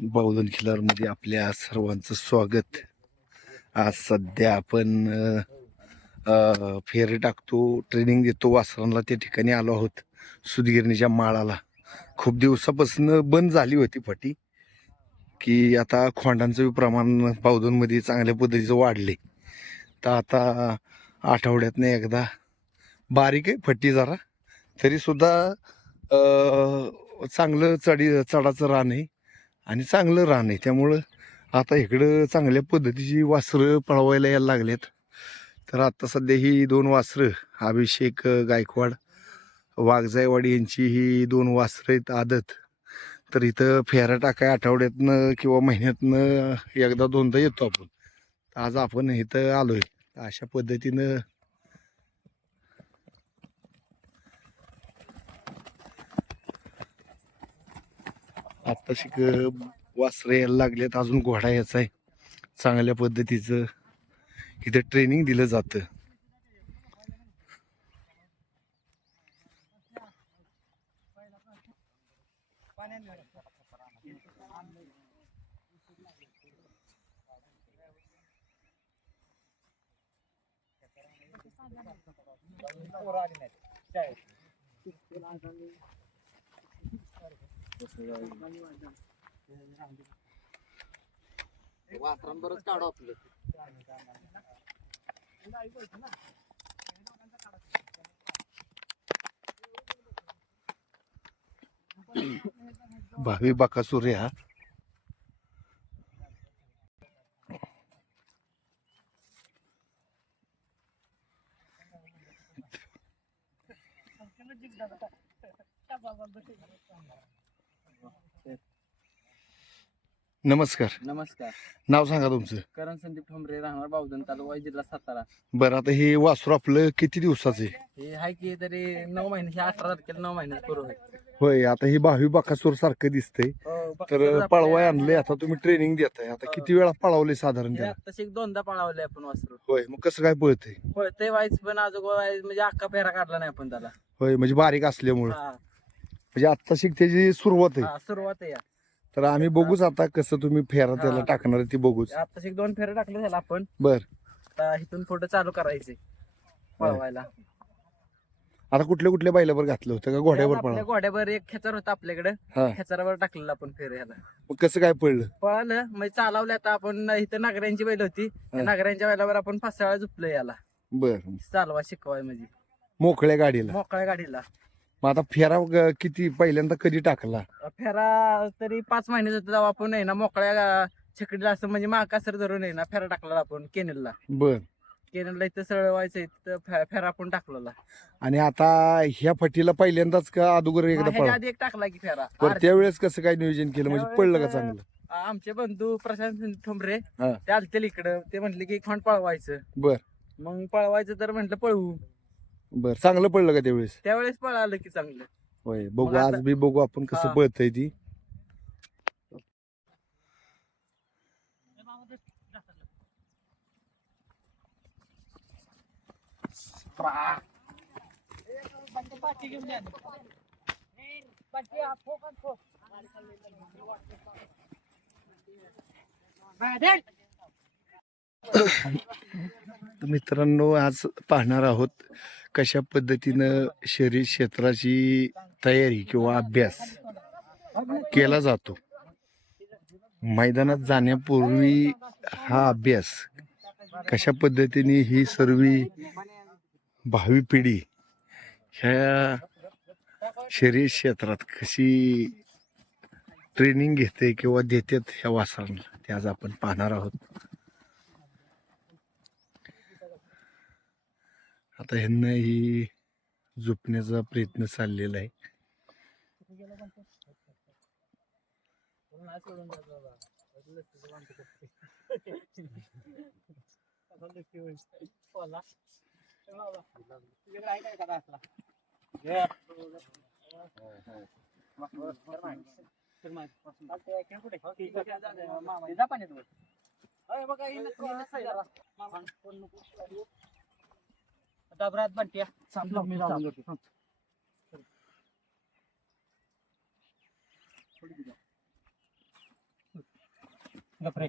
बावधन खिलारमध्ये आपल्या सर्वांचं स्वागत. आज सध्या आपण अ, टाकतो ट्रेनिंग देतो वासरांना त्या ठिकाणी आलो आहोत सुदगिरणीच्या माळाला. खूप दिवसापासून बंद झाली होती फटी की आता खोंडांचं प्रमाण बावधनमध्ये चांगल्या पद्धतीचं वाढले तर आता आठवड्यातनं एकदा बारीक आहे फट्टी जरा तरीसुद्धा चांगलं चढी चढाचं रान आहे. आणि चांगलं रान आहे. त्यामुळं आता इकडं चांगल्या पद्धतीची वासरं पळवायला यायला लागलेत. तर आता सध्या ही दोन वासरं अभिषेक गायकवाड वाघजायवाडी यांची ही दोन वासरं आहेत आदत. तर इथं फेऱ्या टाकाय आठवड्यातनं किंवा महिन्यातनं एकदा दोनदा येतो आपण. तर आज आपण इथं आलो आहे अशा पद्धतीनं आता शिक वासरं यायला लागलेत. अजून घोडा यायचा आहे. चांगल्या पद्धतीचं इथं ट्रेनिंग दिलं जातं. वासरांबरच काढू आपलं. भावी बाकासूर हा. नमस्कार. नमस्कार. नाव सांगा तुमचं. करण संदीप ठोंबरे राहणार बावधन तालुका जिल्हा सातारा. बरं आता हे वासरू आपलं किती दिवसाचं आहे? हे आहे की तरी नऊ महिने हे अठरा तारखेला नऊ महिने पूर्ण होईल. होय आता हे भावी बाकासूर सारखं दिसतंय. हो, तर पळवाय आणले आता तुम्ही ट्रेनिंग देताय. आता किती वेळा पळवले साधारण हे त्याला? एक दोनदा पळावले आपण वासरू. होय मग कसं काय पळतंय? होय ते व्हायच पण अजून म्हणजे अख्खा फेरा काढला नाही आपण त्याला. होय म्हणजे बारीक असल्यामुळं. हा, म्हणजे आता शिक त्याची सुरुवात आहे. हा, सुरुवात आहे. या. तर आम्ही बघूच आता कसं तुम्ही फेरा त्याला हा. टाकणार आहे ती बघूच. आत्ताशी एक दोन फेरे टाकले त्याला आपण. बर. आता इथून पुढे चालू करायचे. पळवायला. आता कुठल्या कुठल्या बैलावर घातलं होतं का? घोड्यावर आपल्या पळा घोड्यावर एक खेचर होता आपल्याकडे. हा. खेचरावर टाकलेला आपण फेरे ह्याला. मग कसं काय पडलं पळालं. म्हणजे चालवलं आता आपण. इथं नागऱ्यांची बैल होती. त्या हा. नागऱ्यांच्या बैलावर आपण पाच सहा वेळा झुपलो याला. बर. चालवा शिकवाय म्हणजे. मोकळ्या गाडीला. मोकळ्या गाडीला. मग आता फेरा ग- किती पहिल्यांदा कधी टाकला? फेरा तरी पाच महिन्याचा होता तेव्हा आपण आहे ना मोकळ्या छकडीला असं म्हणजे माकासर धरून आहे ना फेरा टाकलेला आपण केनेलला. बर. केनेलला इथं सरळ व्हायचं इथं फे- फेरा आपण टाकलेला. आणि आता ह्या फटीला पहिल्यांदाच का अगोदर एकदा ह्याच्या पळा आधी एक टाकला की फेरा बरं त्यावेळेस कसं काय नियोजन केलं? म्हणजे पडलं का चांगलं? आमचे बंधू प्रशांत ठोंबरे हा. ते आलते इकडं ते म्हटले की खोंड पळवायचं. बर. मग पळवायचं तर म्हटलं पळवू. बर. चांगलं पडलं का त्यावेळेस? त्यावेळेस पळालं की चांगलं. होय बघू मग आता- आज बी बघू आपण कसं हा. पळतय ती. तर मित्रांनो आज पाहणार आहोत कशा पद्धतीनं शरीर क्षेत्राची तयारी किंवा अभ्यास केला जातो? मैदानात जाण्यापूर्वी हा अभ्यास कशा पद्धतीने ही सर्व भावी पिढी ह्या शरीर क्षेत्रात कशी ट्रेनिंग घेते किंवा देतात ह्या वासरांना? ते आज आपण पाहणार आहोत. आता ह्यांना ही झोपण्याचा प्रयत्न चाललेला आहे. मामा डबरात बनट्या संपलं मी जाऊन घेतो गपरे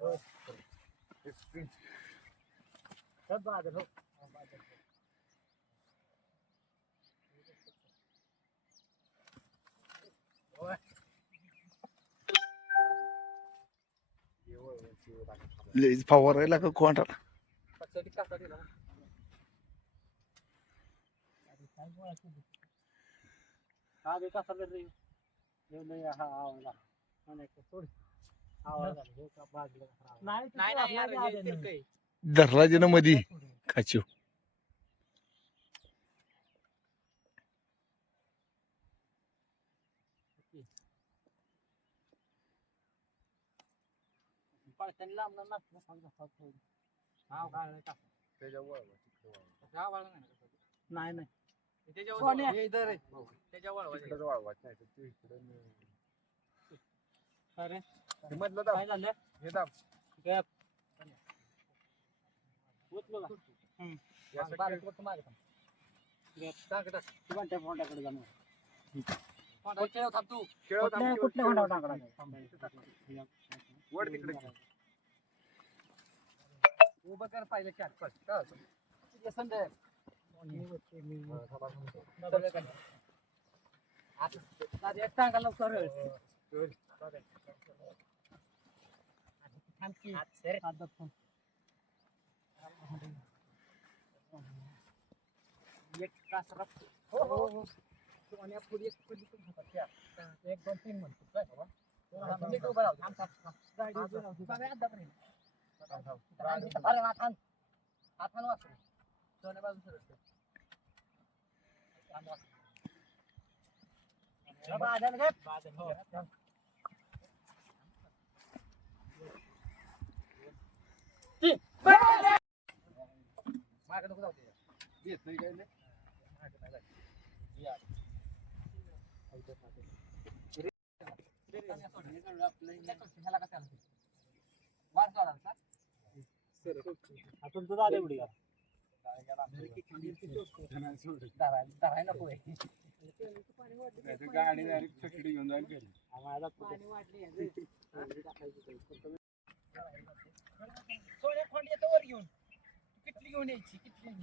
पाहिजे मानवत लयच फवारायला का कोणाला नाही नाही यार, हे तिरकं आहे. दर्राजन मधी खाचीव. नाही नाही त्याच्यावर सोन्या. हे इधर आहे. त्याच्यावर वळवायचं. अरे. काय झालं गप. उचलू का? हम्म. बारीक उचल मारे पण. गप. टाक, टाक. तू कोणत्या फोंड्याकडे जाणार? फोंड्याकडे थांब तू. कुठल्या कुठल्या होंडावर टाकला उभं कर पाहिजे चार पाच काय होतं? तुझ्या संध्या सरळ कर. आता दादा, एक टांगाला सरळ. की. हात दाब. एक हो हो. हो पण दोन तीन म्हणतो. काय बाबा? नीट उभं राहा. थांब, थांब. अरे. थांब. हो, थांब. ती. मागं नको जाऊ ते. येत नाही काय नाही. मागं नाही कसं आलं? का? तुमचं झालं एवढी गाडी डायरेक्ट छकडी घेऊन जाईल घरी सोन्या खोंड येतो वर घेऊन तू घेऊन यायची किटली घेऊन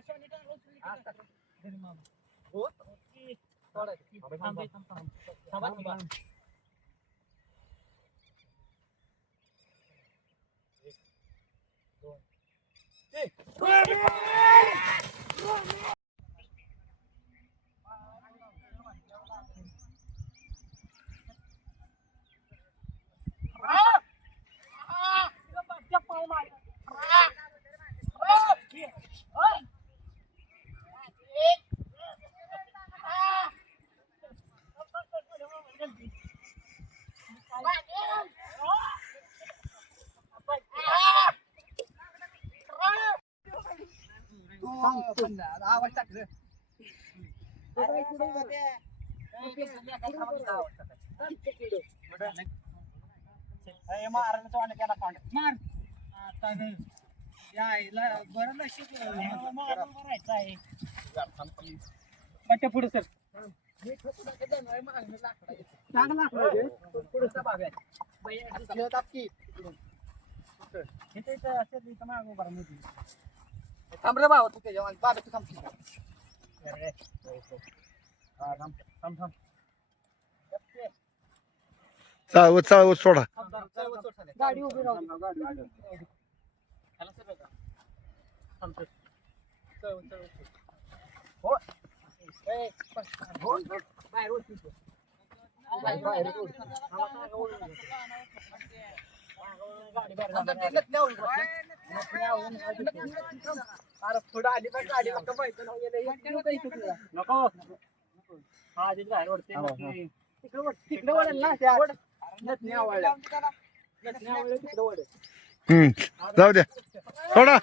सोन्या टाक, उचलून इकडे. हो? थोडं. थांब, थांब, थांब. थांबा, थांबा. आवाज टाक रे. अरे, महाराजांचा वांडा केला पांड मार. आता. यायला बरं नशीब भरायचं आहे बट्ट्या पुढे सर चांगला पुढचा भाग आहे तापकी इथे असेल इथं मागं राहा मध्ये. थांब रे बाबा तू त्याच्या बाबा तू थांब अरे, हा, थांब, थांब, थांब. चाळवत चाळवत सोडा गाडी उभी राहू थांब, गाडी हो. हो, हो. अरे पुढं आली तर गाडी फक्त पाहिजे. नको हा तिथे बाहेर ओढते. तिकडं तिकडं वळेल ना त्या. तिकडं. हम्म जाऊ द्या सोडा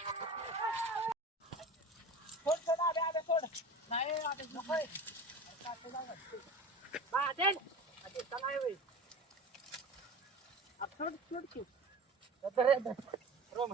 सोड, सोड, आले, आले, सोड. नाही, आले, नकोय. बादेल. आता इथं नाही होय. आता सोड, सोड की. धर, धर, धर. रोम,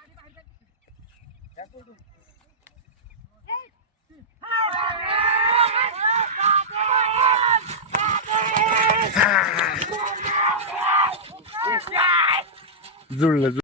आता, आता, आता. ए, ते फण्याचं आहे. म्हणते फंड सावधरा सांगे जुळलं